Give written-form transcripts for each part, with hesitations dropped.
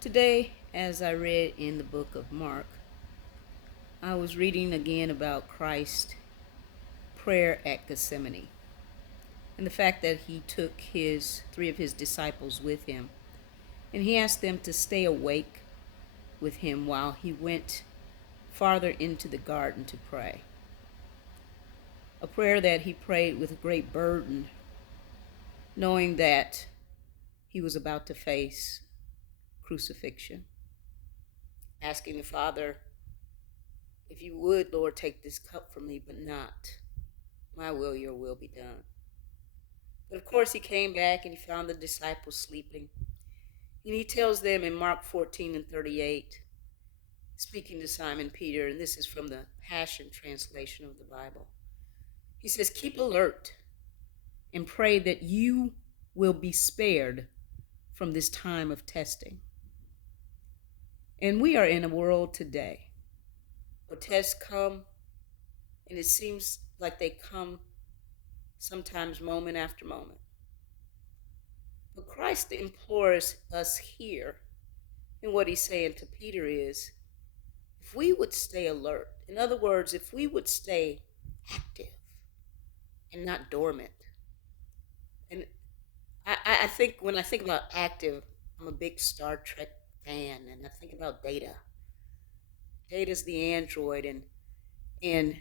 Today, as I read in the book of Mark, I was reading again about Christ's prayer at Gethsemane and the fact that he took his three of his disciples with him and he asked them to stay awake with him while he went farther into the garden to pray. A prayer that he prayed with a great burden, knowing that he was about to face crucifixion, asking the Father, if you would, Lord, take this cup from me, but not my will, your will be done. But of course, he came back and he found the disciples sleeping. And he tells them in Mark 14 and 38, speaking to Simon Peter, and this is from the Passion translation of the Bible. He says, keep alert and pray that you will be spared from this time of testing. And we are in a world today where tests come, and it seems like they come sometimes moment after moment. But Christ implores us here, and what he's saying to Peter is, if we would stay alert, in other words, if we would stay active and not dormant. And I think when I think about active, I'm a big Star Trek fan, and I think about Data. Data's the android, and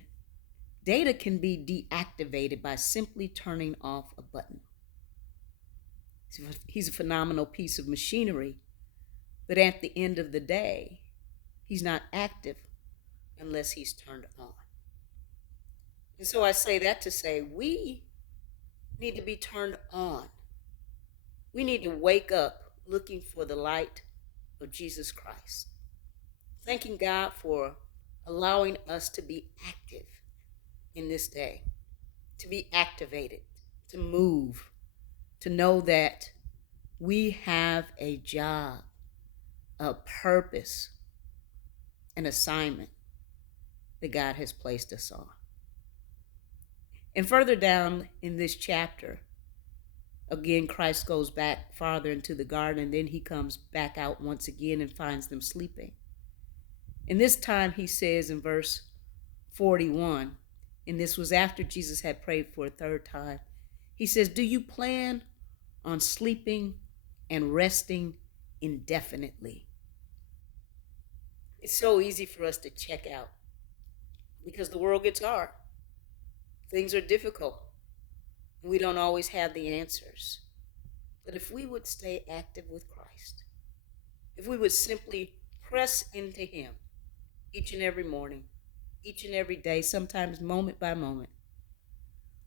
Data can be deactivated by simply turning off a button. He's a phenomenal piece of machinery, but at the end of the day, he's not active unless he's turned on. And so I say that to say we need to be turned on. We need to wake up looking for the light of Jesus Christ, thanking God for allowing us to be active in this day, to be activated, to move, to know that we have a job, a purpose, an assignment that God has placed us on. And further down in this chapter, again, Christ goes back farther into the garden, and then he comes back out once again and finds them sleeping. And this time he says in verse 41, and this was after Jesus had prayed for a third time, he says, do you plan on sleeping and resting indefinitely? It's so easy for us to check out because the world gets hard. Things are difficult. We don't always have the answers. But if we would stay active with Christ, if we would simply press into him each and every morning, each and every day, sometimes moment by moment,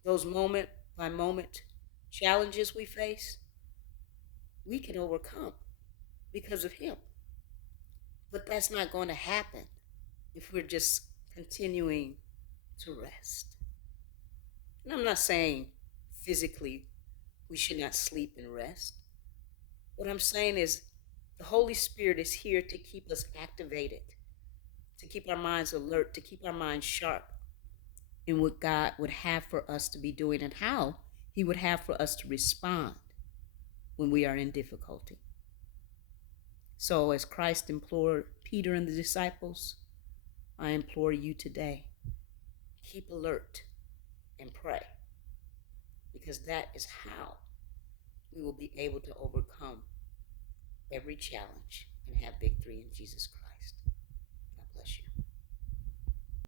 those moment by moment challenges we face, we can overcome because of him. But that's not going to happen if we're just continuing to rest. And I'm not saying physically we should not sleep and rest. What I'm saying is the Holy Spirit is here to keep us activated, to keep our minds alert, to keep our minds sharp in what God would have for us to be doing and how he would have for us to respond when we are in difficulty. So as Christ implored Peter and the disciples, I implore you today, keep alert and pray, because that is how we will be able to overcome every challenge and have victory in Jesus Christ.